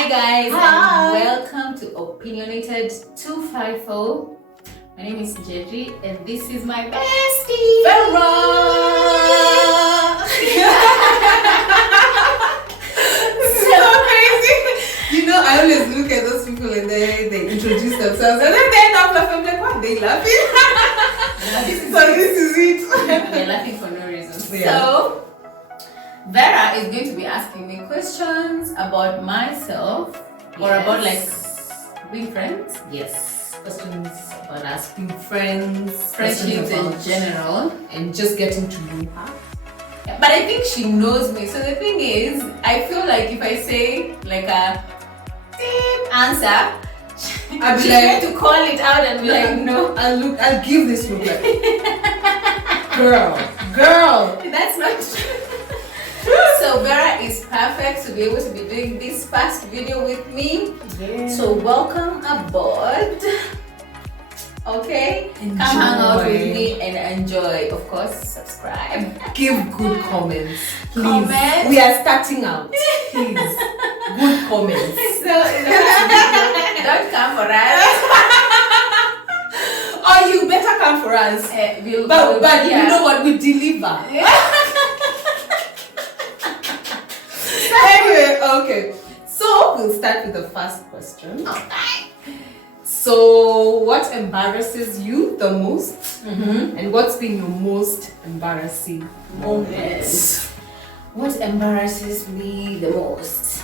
Hi guys, Hi. and welcome to Opinionated 254. My name is Jedri and this is my bestie, Vera. So crazy. You know, I always look at those people and they introduce themselves and then they end up laughing. I'm like, why are they laughing? So this is it. They're laughing for no reason. Yeah. So, Vera is going to be asking me questions about myself or about like being friends. Yes. Questions about asking friends, Friendships in general. and just getting to know her. But I think she knows me. So the thing is, I feel like if I say like a deep answer, I'll be she's like, going to call it out and be like, no, I'll give this look like, girl, that's not true. So Vera is perfect to be able to be doing this first video with me. Yeah. So welcome aboard. Okay, Enjoy. come hang out with me and enjoy. Of course, subscribe. Give good comments, please. Comment. We are starting out. Please, good comments. So don't come for us. Or you better come for us. But you know what, we deliver. Anyway, okay. So we'll start with the first question. Okay. So, what embarrasses you the most, Mm-hmm. and what's been your most embarrassing moment? What embarrasses me the most?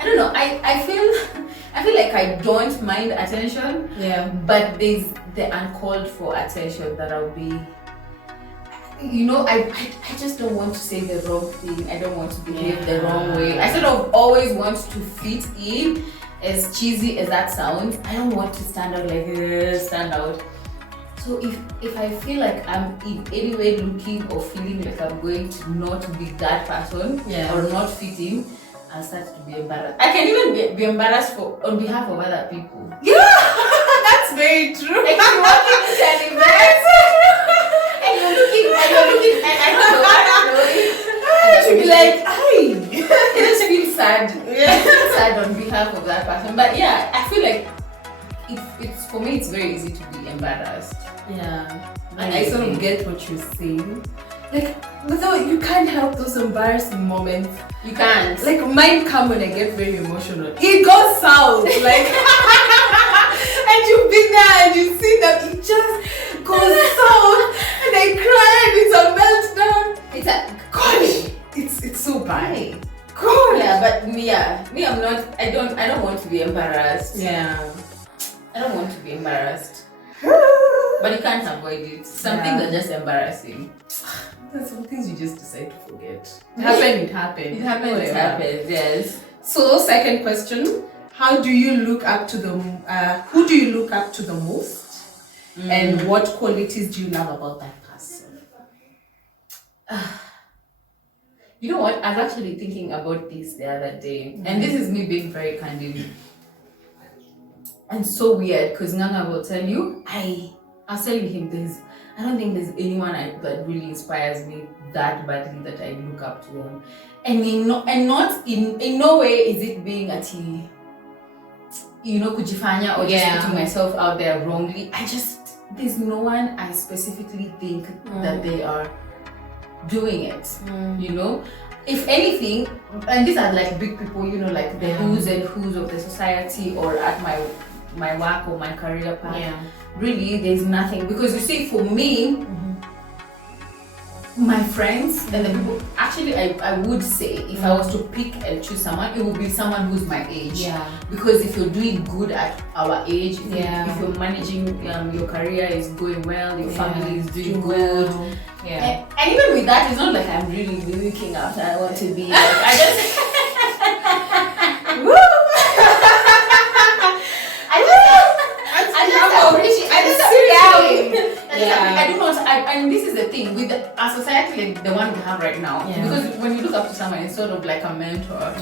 I don't know. I feel like I don't mind attention, Yeah. but there's the uncalled for attention that I'll be. You know, I just don't want to say the wrong thing. I don't want to behave the wrong way. I sort of always want to fit in. As cheesy as that sounds, I don't want to stand out stand out. So if I feel like I'm in any way looking or feeling like I'm going to not be that person or not fit in, I'll start to be embarrassed. I can even be embarrassed on behalf of other people. Yeah, that's very true. Like you're walking into an event and you're looking, and I don't know. I should be like, "Hi." I just feel sad. I feel sad on behalf of that person. But yeah, I feel like it's for me, it's very easy to be embarrassed. Yeah, and I sort of get what you're saying. Like, without you can't help those embarrassing moments. You can't. Like mine come when I get very emotional. It goes south, like, and you've been there and you see that it just goes south, and I cry and it's a meltdown. It's a Gosh, it's so bad. Right. God. Yeah, but me, I'm not. I don't want to be embarrassed. Yeah. I don't want to be embarrassed. But you can't avoid it. Some things are just embarrassing. There's some things you just decide to forget. It happened. It happens, yes. So, second question: how do you look up to the? Who do you look up to the most? And what qualities do you love about that person? You know what? I was actually thinking about this the other day, and this is me being very candid. And so weird, because Nganga will tell you, I was telling him I don't think there's anyone that really inspires me that badly that I look up to them. And in no way is it being kujifanya or just putting myself out there wrongly. There's no one I specifically think that they are doing it. You know, if anything, and these are like big people, you know, like the who's and who's of the society or at my work or my career path. Really, there's nothing, because you see, for me, my friends and the people, actually I would say if I was to pick and choose someone, it would be someone who's my age. Because if you're doing good at our age, if you're managing your career is going well, your family is doing good. And even with that, it's not like I'm really looking after I want to be. Like, I just I do not, and this is the thing with our society, like the one we have right now. Because when you look up to someone, it's sort of like a mentor.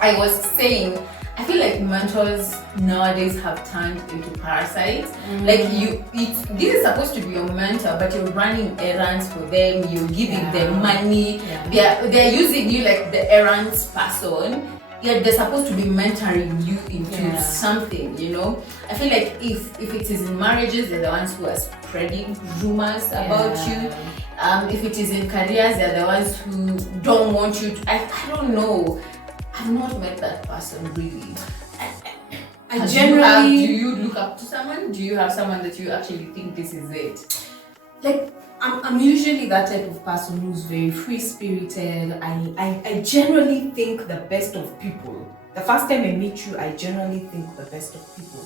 I was saying, I feel like mentors nowadays have turned into parasites. Like this is supposed to be your mentor, but you're running errands for them. You're giving them money. They're using you like the errands person, they're supposed to be mentoring you into something, you know. I feel like if it is in marriages, they're the ones who are spreading rumors about you. If it is in careers, they're the ones who don't want you to, I don't know. I've not met that person really. I generally... do you look up to someone? Do you have someone that you actually think this is it? Like, I'm usually that type of person who's very free-spirited. I generally think the best of people. The first time I meet you, I generally think the best of people.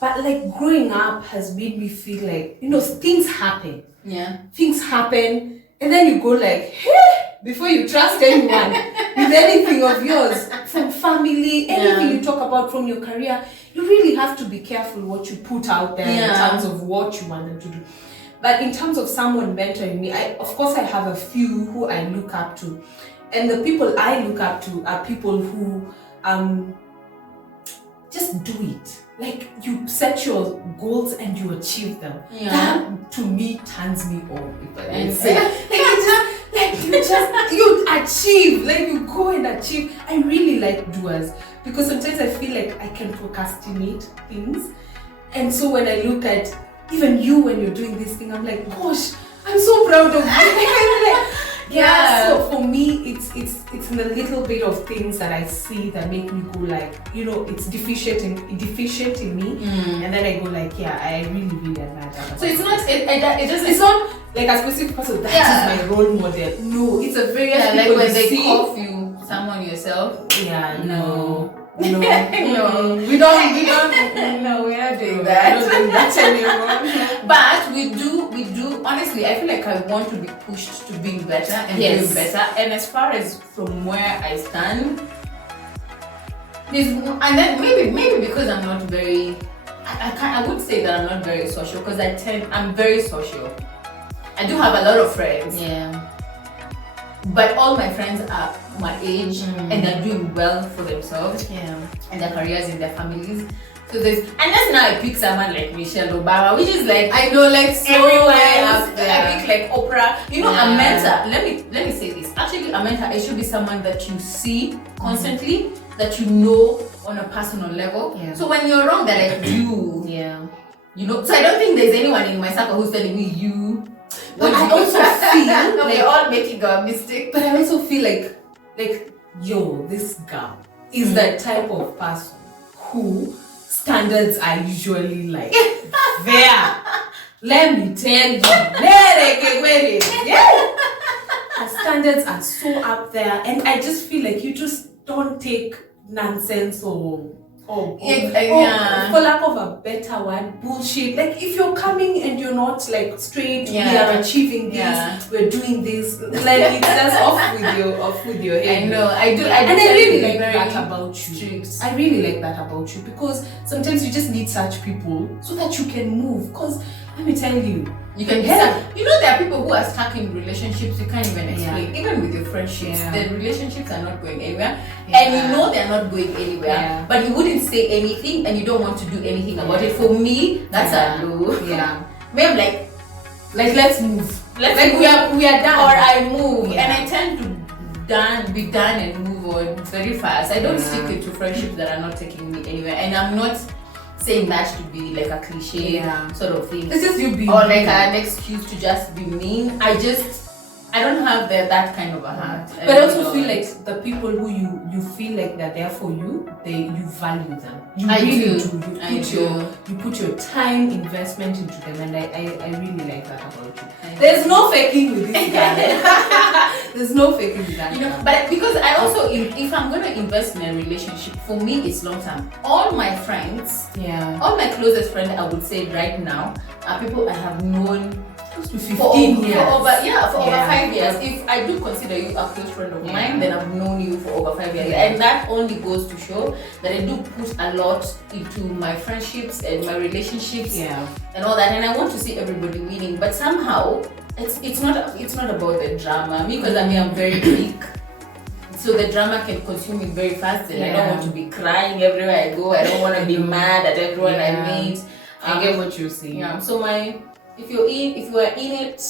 But like growing up has made me feel like, you know, things happen. Yeah. Things happen, and then you go like, hey, before you trust anyone with anything of yours, from family, anything you talk about from your career, you really have to be careful what you put out there in terms of what you want them to do. But in terms of someone mentoring me, of course I have a few who I look up to. And the people I look up to are people who just do it. Like, you set your goals and you achieve them. Yeah. That to me turns me on. If I would say, you achieve, like you go and achieve. I really like doers because sometimes I feel like I can procrastinate things, and so when I look at even you when you're doing this thing, I'm like, gosh, I'm so proud of you. So for me, it's in a little bit of things that I see that make me go like, you know, it's deficient in me, and then I go like, I really admire that. So it's not it's not like a specific person that is my role model. No, it's a very like when they call you someone yourself. No. No, we don't. No, we're not doing that. We're not doing that anymore. But we do. Honestly, I feel like I want to be pushed to being better and doing better. And as far as from where I stand, and then maybe because I'm not very, I would say that I'm not very social because I'm very social. I do have a lot of friends. Yeah. But all my friends are my age and they're doing well for themselves and their careers and their families. So unless now I pick someone like Michelle Obama, which is like, I know, like so everywhere up there. I pick like Oprah. You know, a mentor. Let me say this. Actually, a mentor, it should be someone that you see constantly, that you know on a personal level. Yeah. So when you're wrong, they're like you. Yeah. You know. So I don't think there's anyone in my circle who's telling me you. But I also feel like we're all making a mistake. But I also feel like yo, this girl is the type of person who standards are usually like there. Let me tell you, her standards are so up there, and I just feel like you just don't take nonsense or for lack of a better word, bullshit. Like if you're coming and you're not like straight, we are achieving this, we're doing this, like it's just off with your head. I know, I do, and I really like that about you. I really like that about you because sometimes you just need such people so that you can move. Because let me tell you, you can you know, there are people who are stuck in relationships you can't even explain. Even with your friendships, the relationships are not going anywhere, and you know they're not going anywhere, but you wouldn't say anything and you don't want to do anything about it. For me, that's a no. Me, I'm like let's move. We are done, or I move, and I tend to be done and move on very fast. I don't stick into friendships that are not taking me anywhere, and I'm not saying that to be like a cliche sort of thing. It's just you being or like an excuse to just be mean. I don't have that kind of a heart. But I also feel like the people who you feel like they're there for you, you value them. You really do. You put your time investment into them, and I really like that about you. There's no faking with this guy. There's no faking with that. You know, but because I also, if I'm gonna invest in a relationship, for me it's long term. All my friends, all my closest friends, I would say right now, are people I have known close to 15 years. For over 5 years. If I do consider you a close friend of mine, then I've known you for over 5 years. And that only goes to show that I do put a lot into my friendships and my relationships and all that. And I want to see everybody winning. But somehow, it's not about the drama. Me, because I'm very weak. So the drama can consume me very fast, and I don't want to be crying everywhere I go. I don't want to be mad at everyone I meet. I get what you're saying. So if you are in it,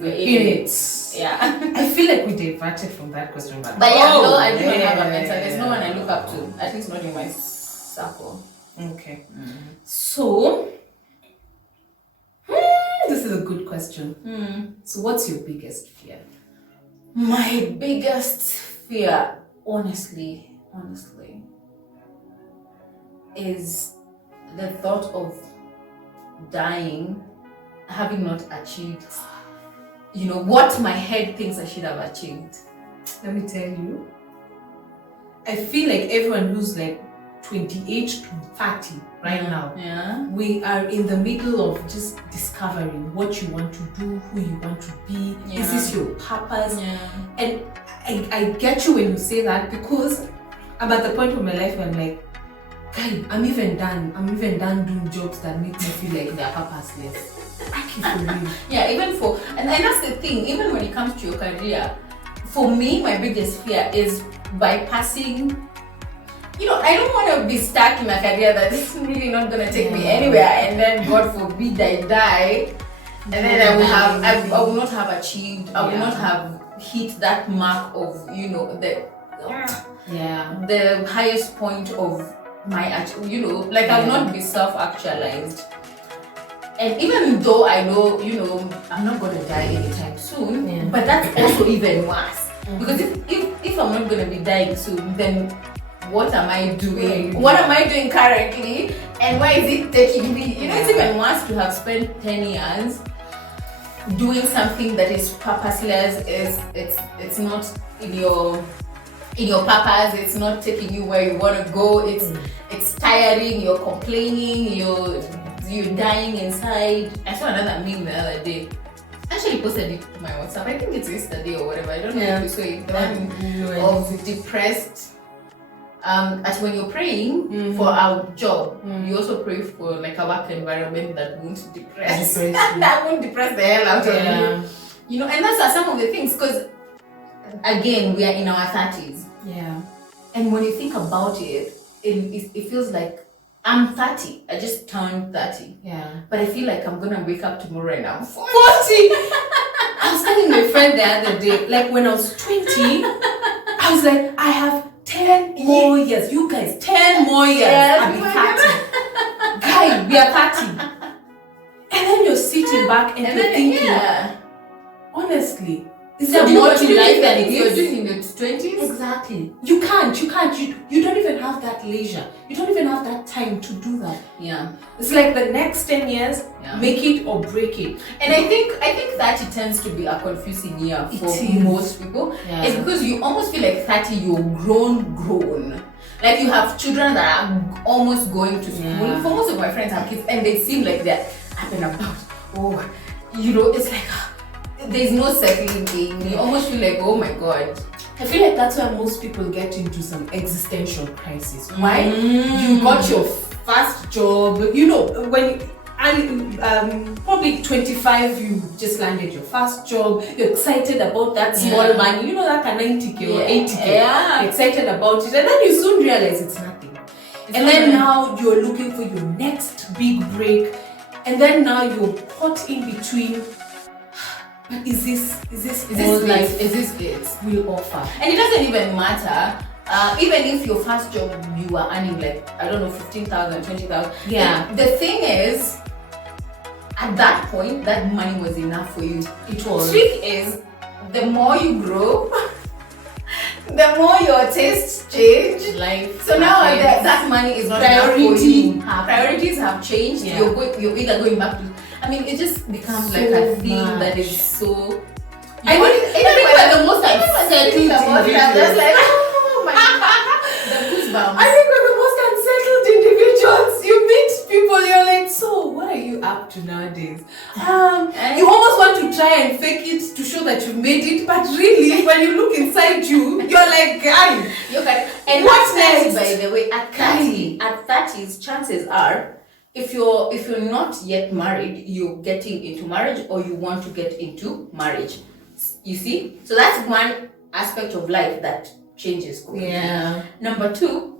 we're in it. Yeah. I feel like we diverted from that question, but yeah, no, I do not have a mentor. There's no one I look up to. At least not in my circle. Okay. So, this is a good question. So, what's your biggest fear? My biggest fear, honestly, is the thought of dying, having not achieved, what my head thinks I should have achieved. Let me tell you, I feel like everyone who's like 28 to 30 right now, we are in the middle of just discovering what you want to do, who you want to be. Is this your purpose? And I get you when you say that, because I'm at the point of my life where I'm like, God, I'm even done doing jobs that make me feel like they're purposeless. And that's the thing, even when it comes to your career, for me, my biggest fear is bypassing. I don't want to be stuck in a career that is really not going to take me anywhere, and then God forbid I die, and then I will not have achieved, I will not have hit that mark of, the highest point of my, I will not be self-actualized. And even though I know, I'm not going to die anytime soon, but that's also even worse. Because if I'm not going to be dying soon, then what am I doing? What am I doing currently? And why is it taking me? It's even worse to have spent 10 years doing something that is purposeless. It's not in your purpose. It's not taking you where you want to go. It's tiring. You're complaining. You're dying inside. I saw another meme the other day. I actually posted it to my WhatsApp. I think it's yesterday or whatever. I don't know if you saw it. The one of depressed. When you're praying for our job, you also pray for like a work environment that won't depress that won't depress the hell out of you. And that's some of the things, because again, we are in our 30s. And when you think about it, it feels like I'm 30. I just turned 30. But I feel like I'm gonna wake up tomorrow and I'm 40. I was telling my friend the other day, like when I was 20, I was like, I have 10 more years. You guys, 10 more years. I'll be 30. Guy, we are 30. And then you're sitting back and you're thinking, honestly, is there more to life than you're doing in your 20s? Exactly. You can't. You don't even have that leisure. You don't even have that time to do that. It's like the next 10 years, make it or break it. And I think that it tends to be a confusing year for most people. It's because you almost feel like 30, you're grown. Like you have children that are almost going to school. For most of my friends have kids and they seem like they're up and about. It's like there's no settling in. You almost feel like, oh my God. I feel like that's why most people get into some existential crisis. Why? You got your first job, when probably 25, you just landed your first job, you're excited about that small money, that 90k or 80k, you're excited about it, and then you soon realize it's nothing. Now you're looking for your next big break, and then now you're caught in between. But is this life? Is this it will offer? And it doesn't even matter. Even if your first job you were earning like 15,000, 20,000. The thing is, at that point, that money was enough for you. It was. Trick is, the more you grow, the more your tastes change. So now that money is not enough for you. Priorities have changed. You're either going back to. It just becomes like a thing that is so. I think we're the most unsettled individuals. Like, oh my God, the goosebumps. I think we're the most unsettled individuals. You meet people, you're like, so what are you up to nowadays? You almost want to try and fake it to show that you made it, but really, when you look inside you, you're like, guy. And what's next? By the way, at 30s, chances are, if you're not yet married, you're getting into marriage or you want to get into marriage. You see? So that's one aspect of life that changes. Number 2,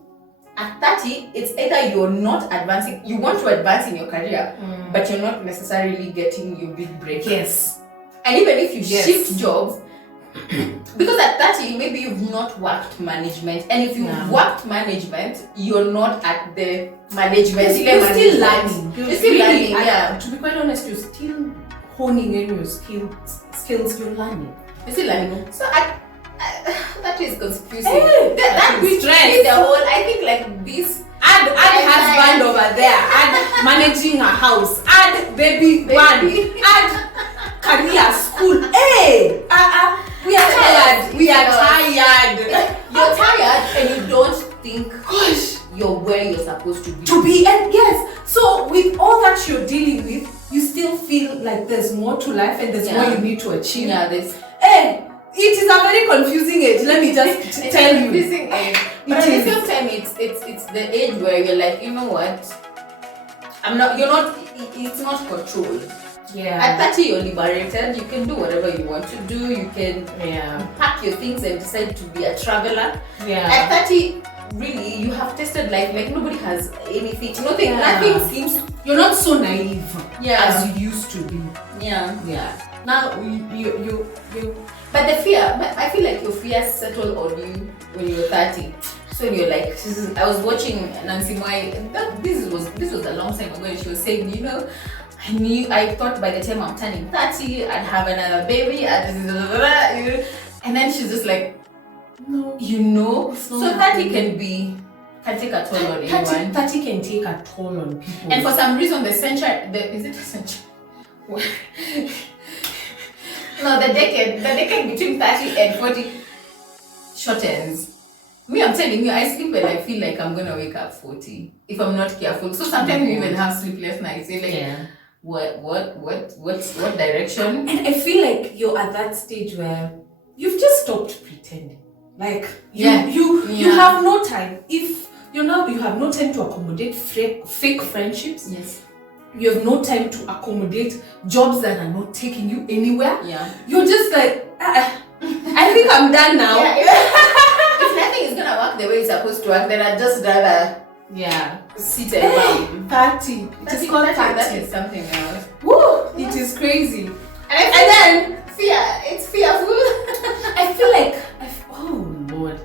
at 30, it's either you're not advancing, you want to advance in your career, but you're not necessarily getting your big break. And even if you Yes. shift jobs, because at 30 maybe you've not worked management, and if you've worked management, you're not at the management. You're still learning. You're still learning. Yeah. To be quite honest, you're still honing in your skills. You're learning. You're still learning. So that is confusing. Hey, that is stress. The whole, I think like this. Add husband over there. Add managing a house. Add baby one. Add career, school. Hey, we are tired. We are tired. You're tired and you don't think, gosh, you're where you're supposed to be. And yes, so with all that you're dealing with, you still feel like there's more to life and there's more you need to achieve. Yeah, there's. Hey, it is a very confusing age. Let me just tell you. Confusing age. But at the same time, it's the age where you're like, you know what? It's not control. Yeah. At 30, you're liberated. You can do whatever you want to do. You can pack your things and decide to be a traveler. Yeah. At 30, really, you have tested life. Like nobody has anything. Nothing seems. You're not so naive as you used to be. Yeah. Yeah. Now you. But the fear, I feel like your fears settle on you when you're 30. So you're like, I was watching Nancy Moy. This was a long time ago, and she was saying, you know, I thought by the time I'm turning 30, I'd have another baby, and then she's just like, no, you know. So 30 can take a toll on anyone. 30 can take a toll on people. And for some reason, is it a century? No, the decade between 30 and 40 shortens. Me, I'm telling you, I sleep and I feel like I'm gonna wake up 40 if I'm not careful. So sometimes we even have sleepless nights. You're like, what direction? And I feel like you're at that stage where you've just stopped pretending. Like you have no time. If you have no time to accommodate fake friendships. Yes. You have no time to accommodate jobs that are not taking you anywhere. Yeah. You're just like, I think I'm done now. Yeah, if nothing is gonna work the way it's supposed to work, then I'd just rather sit and bum. 30. It is called 30. That is something else. Woo! It is crazy. And then fear. It's fearful. I feel like, oh Lord,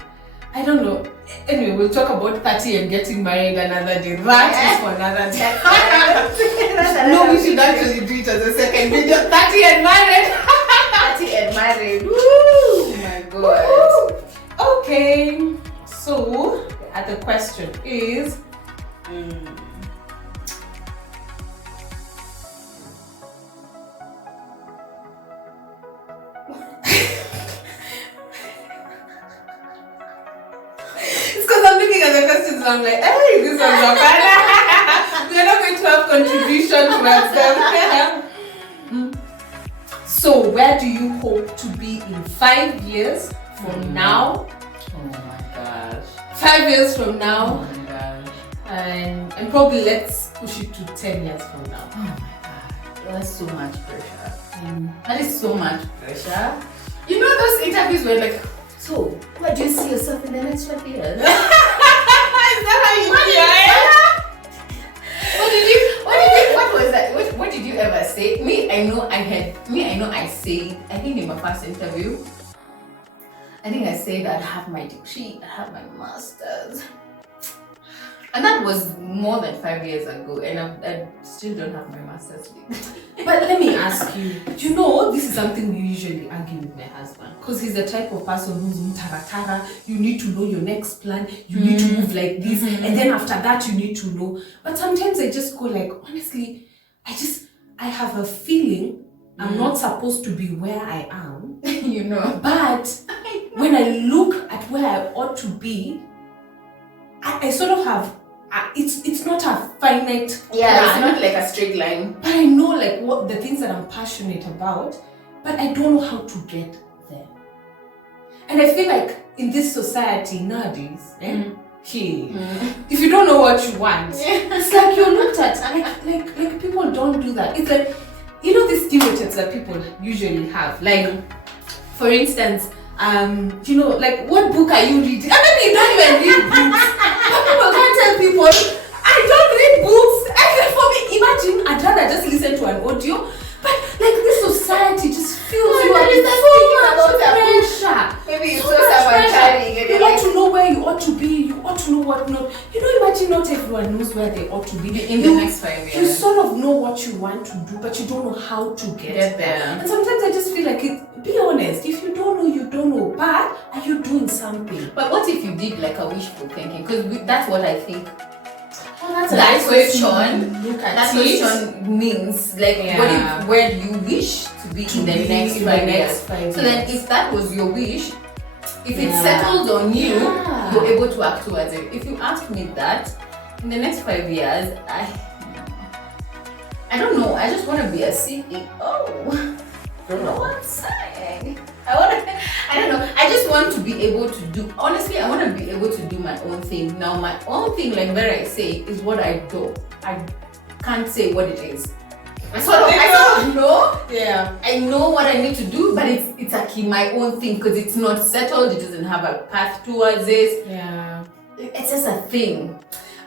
I don't know. Anyway, we'll talk about 30 and getting married another day. That is for another day. No, we should actually do it as a second video. 30 and married. 30 and married. Woo! My God. Woo. Okay. So, the other question is. I'm looking at the questions and I'm like, hey, this one's a fun. We're not going to have contribution towards them. So, where do you hope to be in 5 years from now? Oh my gosh. 5 years from now. Oh my gosh. And probably let's push it to 10 years from now. Oh my god. That's so much pressure. That is so much pressure. You know those interviews where like, so, where do you see yourself in the next 5 years? Is that how you what did you ever say? I said, I think in my first interview, I think I said I'd have my degree, I have my master's. And that was more than 5 years ago, and I still don't have my master's degree. But let me ask you, you know, this is something we usually argue with my husband, because he's the type of person who's mutaratara. You need to know your next plan, you need to move like this, and then after that you need to know. But sometimes I just go like, honestly, I have a feeling I'm not supposed to be where I am, you know. But when I look at where I ought to be, I sort of have, it's not a finite plan. It's not like a straight line. But I know like what the things that I'm passionate about, but I don't know how to get there. And I feel like in this society nowadays, if you don't know what you want, it's like you're looked at like people don't do that. It's like, you know, these stereotypes that people usually have. Like, for instance, you know, like, what book are you reading? I mean, you don't even read books. But people can't tell people, I don't read books. And for me, imagine, I'd rather just listen to an audio. But like, this society just is that pressure. Maybe you So saw much someone pressure. carrying and You you're ought like, to know where you ought to be. You ought to know what not. Imagine not everyone knows where they ought to be in the next 5 years. You sort of know what you want to do, but you don't know how to get there. And sometimes I just feel like be honest. If you don't know, you don't know. But are you doing something? But what if you did like a wishful thinking? Because that's what I think. That question means like, where do you wish to be in the next 5 years? So then, if that was your wish, if it settled on you, you're able to act towards it. If you ask me that in the next 5 years, I don't know. I just want to be a CEO. Don't know what I'm saying. I don't know. I just want to be able to do, honestly, I want to be able to do my own thing. Now, my own thing, like where I say, is what I do. I can't say what it is. I sort of know. Yeah. I know what I need to do, but it's actually my own thing because it's not settled. It doesn't have a path towards it. Yeah. It's just a thing.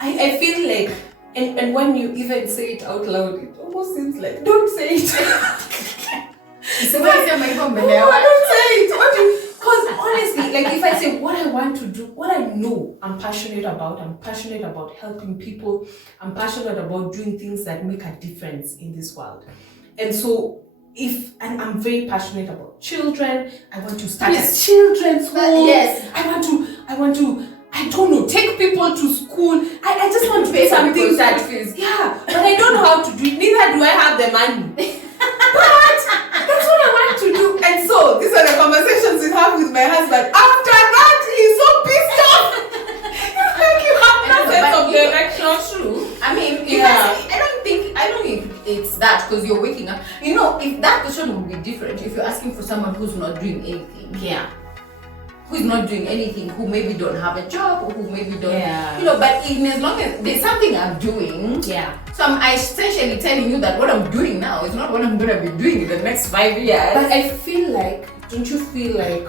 I feel like, and when you even say it out loud, it almost seems like, don't say it. Don't say it. Because honestly, like if I say what I want to do, what I know I'm passionate about helping people, I'm passionate about doing things that make a difference in this world. And so and I'm very passionate about children, I want to start a children's home. Yes. I want to I don't know, take people to school. I just want to pay some things that but I don't know how to do it. Neither do I have the money. But that's what I want to do. And so these are the conversations we have with my husband. After that, he's so pissed off. Like you have no sense of direction. True. I mean, I don't think it's that because you're waking up. If that question would be different, if you're asking for someone who's not doing anything. Yeah. Who's not doing anything, who maybe don't have a job or who maybe don't, but even as long as there's something I'm doing, so I'm essentially telling you that what I'm doing now is not what I'm going to be doing in the next 5 years. But I feel like, don't you feel like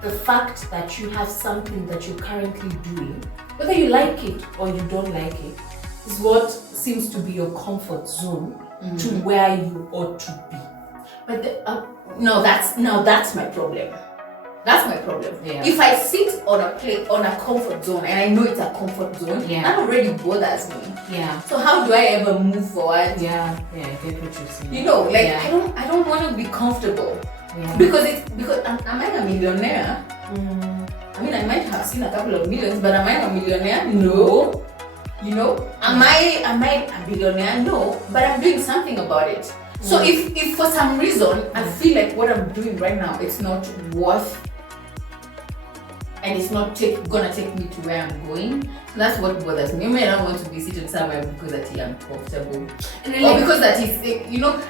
the fact that you have something that you're currently doing, whether you like it or you don't like it, is what seems to be your comfort zone to where you ought to be. But that's my problem. That's my problem. Yeah. If I sit on a comfort zone and I know it's a comfort zone, that already bothers me. Yeah. So how do I ever move forward? Yeah, I get what you're saying. I don't want to be comfortable. Yeah. Because am I a millionaire? I mean, I might have seen a couple of millions, but am I a millionaire? No. Am I a billionaire? No. But I'm doing something about it. So if for some reason I feel like what I'm doing right now it's not worth and it's not gonna take me to where I'm going, so that's what bothers me. I don't want to be sitting somewhere because that I'm comfortable, or because that is,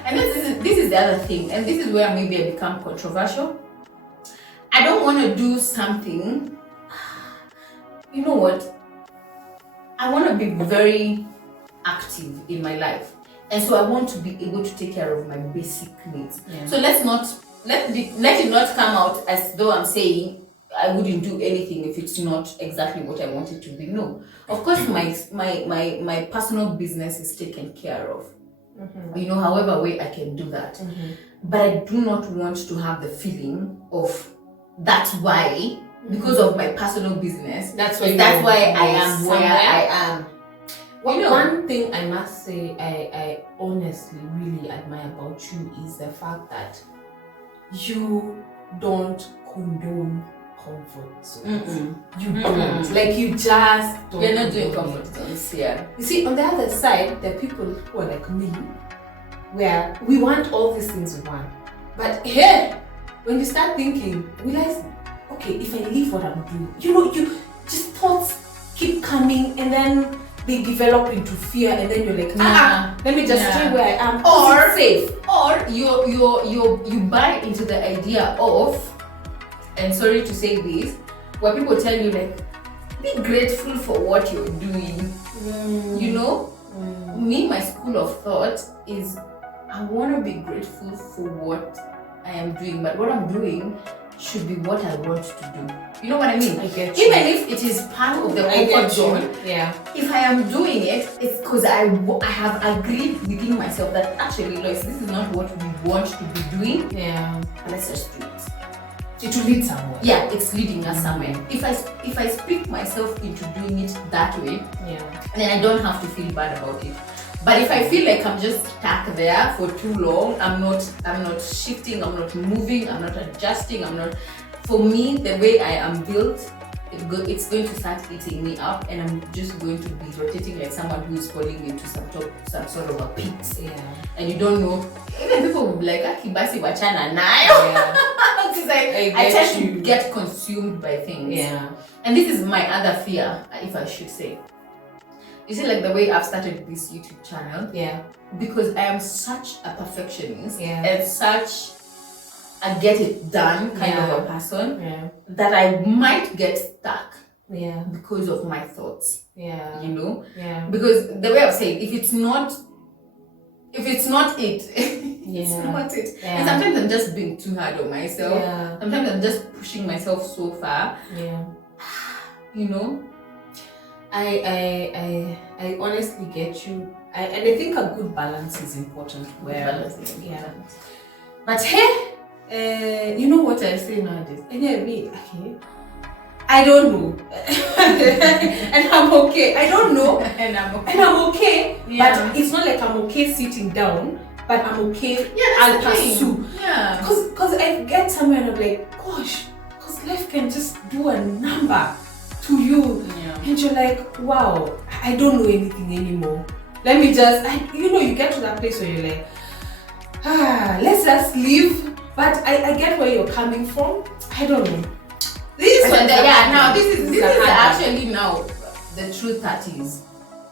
and this is the other thing, and this is where maybe I become controversial. I don't want to do something. You know what? I want to be very active in my life. And so I want to be able to take care of my basic needs. Yeah. So let it not come out as though I'm saying I wouldn't do anything if it's not exactly what I want it to be. No. Of course my personal business is taken care of. However way I can do that. But I do not want to have the feeling of that's why, because of my personal business, that's why I am where I am. One thing I must say I honestly really admire about you is the fact that you don't condone comfort zones. You don't. Like you just don't. You're not doing comfort zones, You see, on the other side, there are people who are like me, where we want all these things we want. But here, when you start thinking, realize, okay, if I leave what I'm doing, you just thoughts keep coming and then they develop into fear, and then you're like, let me just stay where I am, or it's safe. Or you buy into the idea of, and sorry to say this, where people tell you like, be grateful for what you're doing. Me, my school of thought is I want to be grateful for what I am doing, but what I'm doing should be what I want to do. You know what I mean? I get you. Even if it is part of the comfort zone, if I am doing it, it's because I have agreed within myself that actually, Lois, this is not what we want to be doing. Yeah. Let's just do it. it will lead somewhere. Yeah, it's leading us somewhere. If I speak myself into doing it that way, then I don't have to feel bad about it. But if I feel like I'm just stuck there for too long, I'm not shifting, I'm not moving, I'm not adjusting, for me, the way I am built, it's going to start eating me up, and I'm just going to be rotating like someone who is falling into some sort of a pit. And you don't know. Even people will be like, "Akibasi wachana nayo," because I tend to get consumed by things. And this is my other fear, if I should say. You see, like the way I've started this YouTube channel. Because I am such a perfectionist and such a get it done kind of a person that I might get stuck because of my thoughts. You know? Because the way I've said, if it's not it, it's not it. And sometimes I'm just being too hard on myself. Sometimes I'm just pushing myself so far. You know? I honestly get you. And I think a good balance is important. But hey, you know what I say nowadays? I don't know. And I'm okay. I don't know. And I'm okay. But it's not like I'm okay sitting down, but I'm okay. I'll pursue. Because I get somewhere and I'm like, gosh, because life can just do a number to you. And you're like, wow, I don't know anything anymore. Let me just, you get to that place where you're like, let's just leave. But I get where you're coming from. I don't know. This is actually now the true 30s.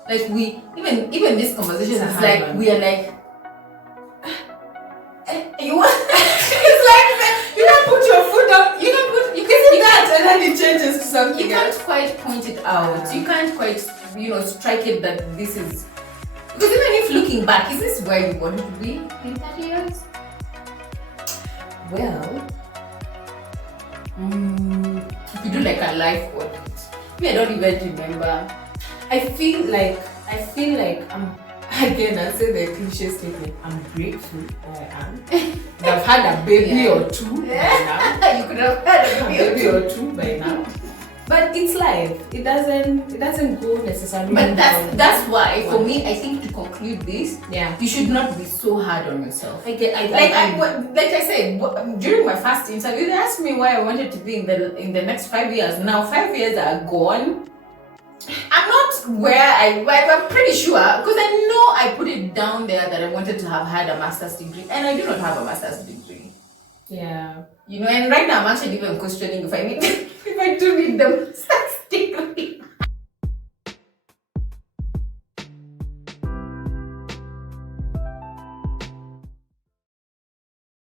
Like we even this conversation is like we are like it's like you can put your foot down, you can see that, and then it changes to something. You can't quite point it out. You can't quite strike it that this is, because even if looking back, is this where you wanted to be in 30 years? Well, if you do like a life audit, I don't even remember. I feel like again, I say the cliche statement, I'm grateful where I am. I've had a baby or two by now. You could have had a baby or two by now. But it's life. It doesn't go necessarily. But that's why for me, I think to conclude this, you should not be so hard on yourself. Like I said, during my first interview, they asked me why I wanted to be in the next 5 years. Now 5 years are gone. I'm not where I'm pretty sure, because I know I put it down there that I wanted to have had a master's degree, and I do not have a master's degree. Yeah. And right now I'm actually even questioning if I do need the master's